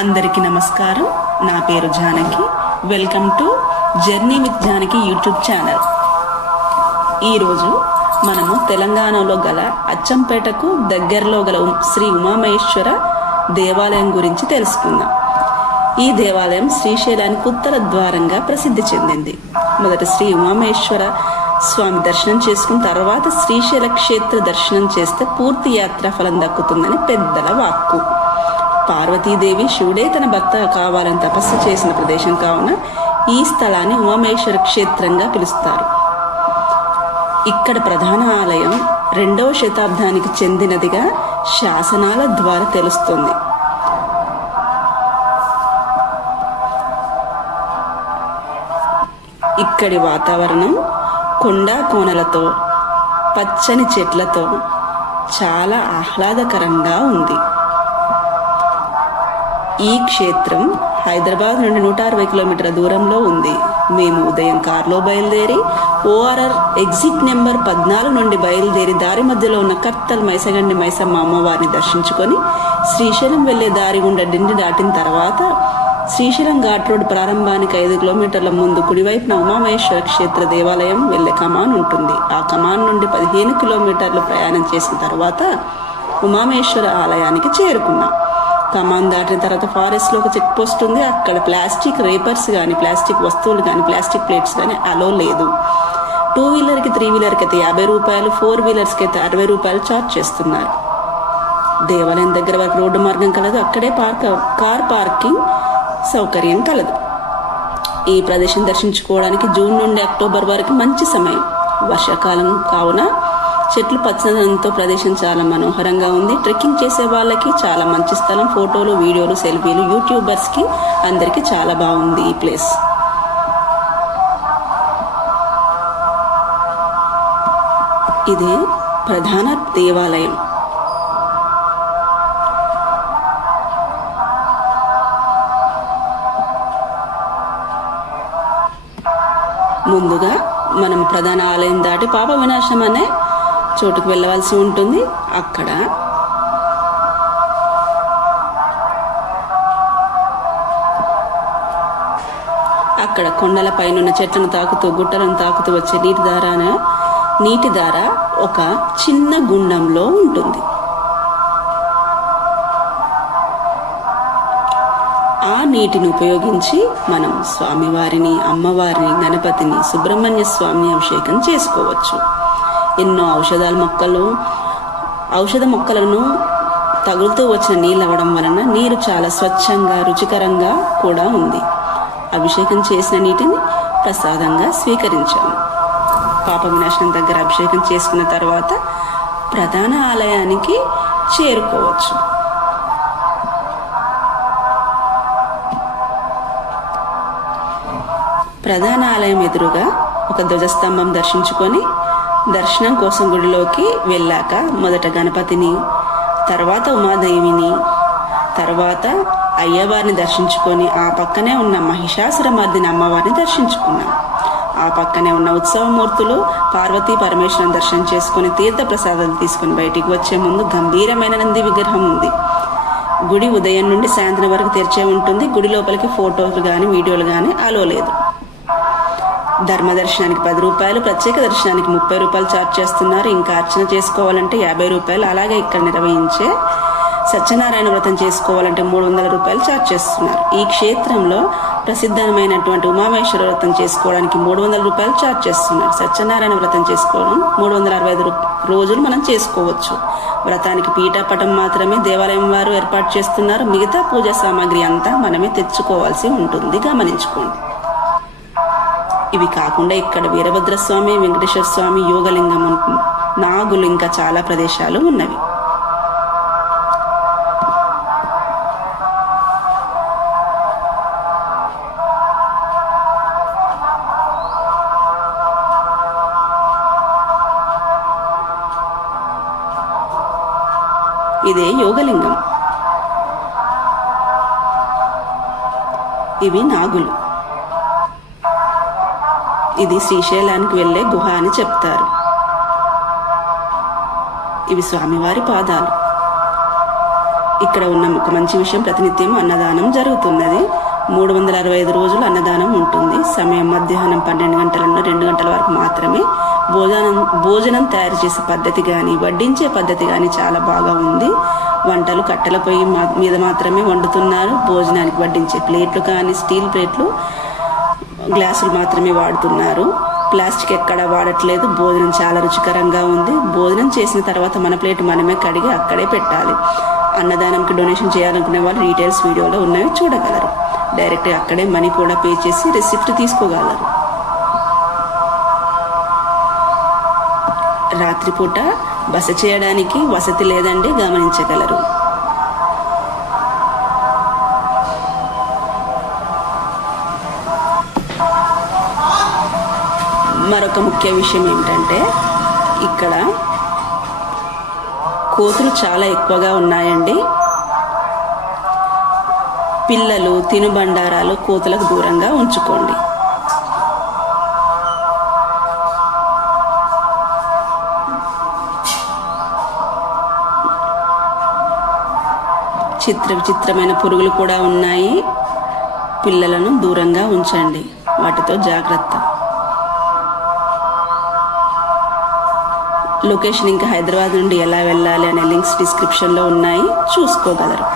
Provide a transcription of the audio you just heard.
అందరికీ నమస్కారం. నా పేరు Janaki. Welcome to journey with Janaki YouTube channel. ఈరోజు మనము తెలంగాణలో గల అచ్చంపేటకు దగ్గరలో గల శ్రీ ఉమామహేశ్వర దేవాలయం గురించి తెలుసుకుందాం. ఈ దేవాలయం శ్రీశైలానికి ఉత్తర ద్వారంగా ప్రసిద్ధి చెందింది. మొదట శ్రీ ఉమామహేశ్వర స్వామి దర్శనం చేసుకున్న తర్వాత శ్రీశైల క్షేత్ర దర్శనం చేస్తే పూర్తి యాత్రా ఫలం దక్కుతుందని పెద్దల వాక్కు. పార్వతీదేవి శివుడే తన భర్త కావాలని తపస్సు చేసిన ప్రదేశం కావున ఈ స్థలాన్ని ఉమామహేశ్వర క్షేత్రంగా పిలుస్తారు. ఇక్కడ ప్రధాన ఆలయం 2వ శతాబ్దానికి చెందినదిగా శాసనాల ద్వారా తెలుస్తుంది. ఇక్కడి వాతావరణం కొండ కోనలతో పచ్చని చెట్లతో చాలా ఆహ్లాదకరంగా ఉంది. ఈ క్షేత్రం హైదరాబాద్ నుండి 160 కిలోమీటర్ల దూరంలో ఉంది. మేము ఉదయం కారులో బయలుదేరి ORR ఎగ్జిట్ నెంబర్ 14 నుండి బయలుదేరి దారి మధ్యలో ఉన్న కర్తల్ మైసగండి మైసమ్మ అమ్మవారిని దర్శించుకొని శ్రీశైలం వెళ్లే దారి గుండా డిండి దాటిన తర్వాత శ్రీశైలం ఘాట్ రోడ్ ప్రారంభానికి 5 కిలోమీటర్ల ముందు కుడివైపున ఉమామహేశ్వర క్షేత్ర దేవాలయం వెళ్లే కమాన్ ఉంటుంది. ఆ కమాన్ నుండి 15 కిలోమీటర్లు ప్రయాణం చేసిన తర్వాత ఉమామహేశ్వర ఆలయానికి చేరుకున్నాం. కమాన్ దాటిన తర్వాత ఫారెస్ట్ లో ఒక చెక్ పోస్ట్ ఉంది. అక్కడ ప్లాస్టిక్ రేపర్స్ కానీ, ప్లాస్టిక్ వస్తువులు కానీ, ప్లాస్టిక్ ప్లేట్స్ కానీ అలో లేదు. 2 వీలర్కి 3 వీలర్కి అయితే 50 రూపాయలు, 4 వీలర్స్కి అయితే 60 రూపాయలు ఛార్జ్ చేస్తున్నారు. దేవాలయం దగ్గర వరకు రోడ్డు మార్గం కలదు. అక్కడే కార్ పార్కింగ్ సౌకర్యం కలదు. ఈ ప్రదేశం దర్శించుకోవడానికి జూన్ నుండి అక్టోబర్ వరకు మంచి సమయం. వర్షాకాలం కావున చెట్లు పచ్చదనంతో ప్రదేశం చాలా మనోహరంగా ఉంది. ట్రెక్కింగ్ చేసే వాళ్ళకి చాలా మంచి స్థలం. ఫోటోలు, వీడియోలు, సెల్ఫీలు, యూట్యూబర్స్కి అందరికీ చాలా బాగుంది ఈ ప్లేస్. ఇదే ప్రధాన దేవాలయం. ముందుగా మనం ప్రధాన ఆలయం దాటి పాప వినాశనం అనే చోటుకు వెళ్ళవలసి ఉంటుంది. అక్కడ కొండల పైన చెట్లను తాకుతూ, గుట్టలను తాకుతూ వచ్చే నీటి ధార ఒక చిన్న గుండంలో ఉంటుంది. ఆ నీటిని ఉపయోగించి మనం స్వామివారిని, అమ్మవారిని, గణపతిని, సుబ్రహ్మణ్య స్వామిని అభిషేకం చేసుకోవచ్చు. ఎన్నో ఔషధ మొక్కలను తగులుతూ వచ్చిన నీళ్ళు అవ్వడం వలన నీరు చాలా స్వచ్ఛంగా, రుచికరంగా కూడా ఉంది. అభిషేకం చేసిన నీటిని ప్రసాదంగా స్వీకరించాము. పాప వినాశనం దగ్గర అభిషేకం చేసుకున్న తర్వాత ప్రధాన ఆలయానికి చేరుకోవచ్చు. ప్రధాన ఆలయం ఎదురుగా ఒక ధ్వజస్తంభం దర్శించుకొని దర్శనం కోసం గుడిలోకి వెళ్ళాక మొదట గణపతిని, తర్వాత ఉమాదేవిని, తర్వాత అయ్యవారిని దర్శించుకొని ఆ పక్కనే ఉన్న మహిషాసురమర్దిని అమ్మవారిని దర్శించుకున్నాం. ఆ పక్కనే ఉన్న ఉత్సవమూర్తులు పార్వతీ పరమేశ్వరుని దర్శనం చేసుకుని తీర్థ ప్రసాదాలు తీసుకుని బయటికి వచ్చే ముందు గంభీరమైన నంది విగ్రహం ఉంది. గుడి ఉదయం నుండి సాయంత్రం వరకు తెరిచే ఉంటుంది. గుడి లోపలికి ఫోటోలు కానీ, వీడియోలు కానీ అలో లేదు. ధర్మ దర్శనానికి 10 రూపాయలు, ప్రత్యేక దర్శనానికి 30 రూపాయలు ఛార్జ్ చేస్తున్నారు. ఇంకా అర్చన చేసుకోవాలంటే 50 రూపాయలు. అలాగే ఇక్కడ నిర్వహించే సత్యనారాయణ వ్రతం చేసుకోవాలంటే 300 రూపాయలు ఛార్జ్ చేస్తున్నారు. ఈ క్షేత్రంలో ప్రసిద్ధమైనటువంటి ఉమామహేశ్వర వ్రతం చేసుకోవడానికి 300 రూపాయలు ఛార్జ్ చేస్తున్నారు. సత్యనారాయణ వ్రతం చేసుకోవడం 365 రోజులు మనం చేసుకోవచ్చు. వ్రతానికి పీఠాపటం మాత్రమే దేవాలయం వారు ఏర్పాటు చేస్తున్నారు. మిగతా పూజా సామాగ్రి అంతా మనమే తెచ్చుకోవాల్సి ఉంటుంది, గమనించుకోండి. ఇవి కాకుండా ఇక్కడ వీరభద్రస్వామి, వెంకటేశ్వర స్వామి, యోగలింగం, నాగులు, ఇంకా చాలా ప్రదేశాలు ఉన్నవి. ఇదే యోగలింగం. ఇవి నాగులు. ఇది శ్రీశైలానికి వెళ్లే గుహ అని చెప్తారు. ఇవి స్వామివారి పాదాలు. ఇక్కడ ఉన్న ఒక మంచి విషయం, ప్రతినిత్యం అన్నదానం జరుగుతున్నది. 365 రోజులు అన్నదానం ఉంటుంది. సమయం మధ్యాహ్నం 12 గంటల నుండి 2 గంటల వరకు మాత్రమే. భోజనం తయారు చేసే పద్ధతి కానీ వడ్డించే పద్ధతి కానీ చాలా బాగా ఉంది. వంటలు కట్టెల పొయ్యి మీద మాత్రమే వండుతున్నారు. భోజనానికి వడ్డించే ప్లేట్లు కానీ స్టీల్ ప్లేట్లు, గ్లాసులు మాత్రమే వాడుతున్నారు. ప్లాస్టిక్ ఎక్కడా వాడట్లేదు. భోజనం చాలా రుచికరంగా ఉంది. భోజనం చేసిన తర్వాత మన ప్లేట్ మనమే కడిగి అక్కడే పెట్టాలి. అన్నదానంకి డొనేషన్ చేయాలనుకునే వాళ్ళు డీటెయిల్స్ వీడియోలో ఉన్నవి చూడగలరు. డైరెక్ట్గా అక్కడే మనీ కూడా పే చేసి రిసిప్ట్ తీసుకోగలరు. రాత్రిపూట బస చేయడానికి వసతి లేదండి, గమనించగలరు. మరొక ముఖ్య విషయం ఏమిటంటే ఇక్కడ కోతులు చాలా ఎక్కువగా ఉన్నాయండి. పిల్లలు, తినుబండారాలు కోతులకు దూరంగా ఉంచుకోండి. విచిత్రమైన పురుగులు కూడా ఉన్నాయి. పిల్లలను దూరంగా ఉంచండి, వాటితో జాగ్రత్త. లొకేషన్ ఇంకా హైదరాబాద్ నుండి ఎలా వెళ్ళాలి అనే లింక్స్ డిస్క్రిప్షన్లో ఉన్నాయి, చూసుకోగలరు.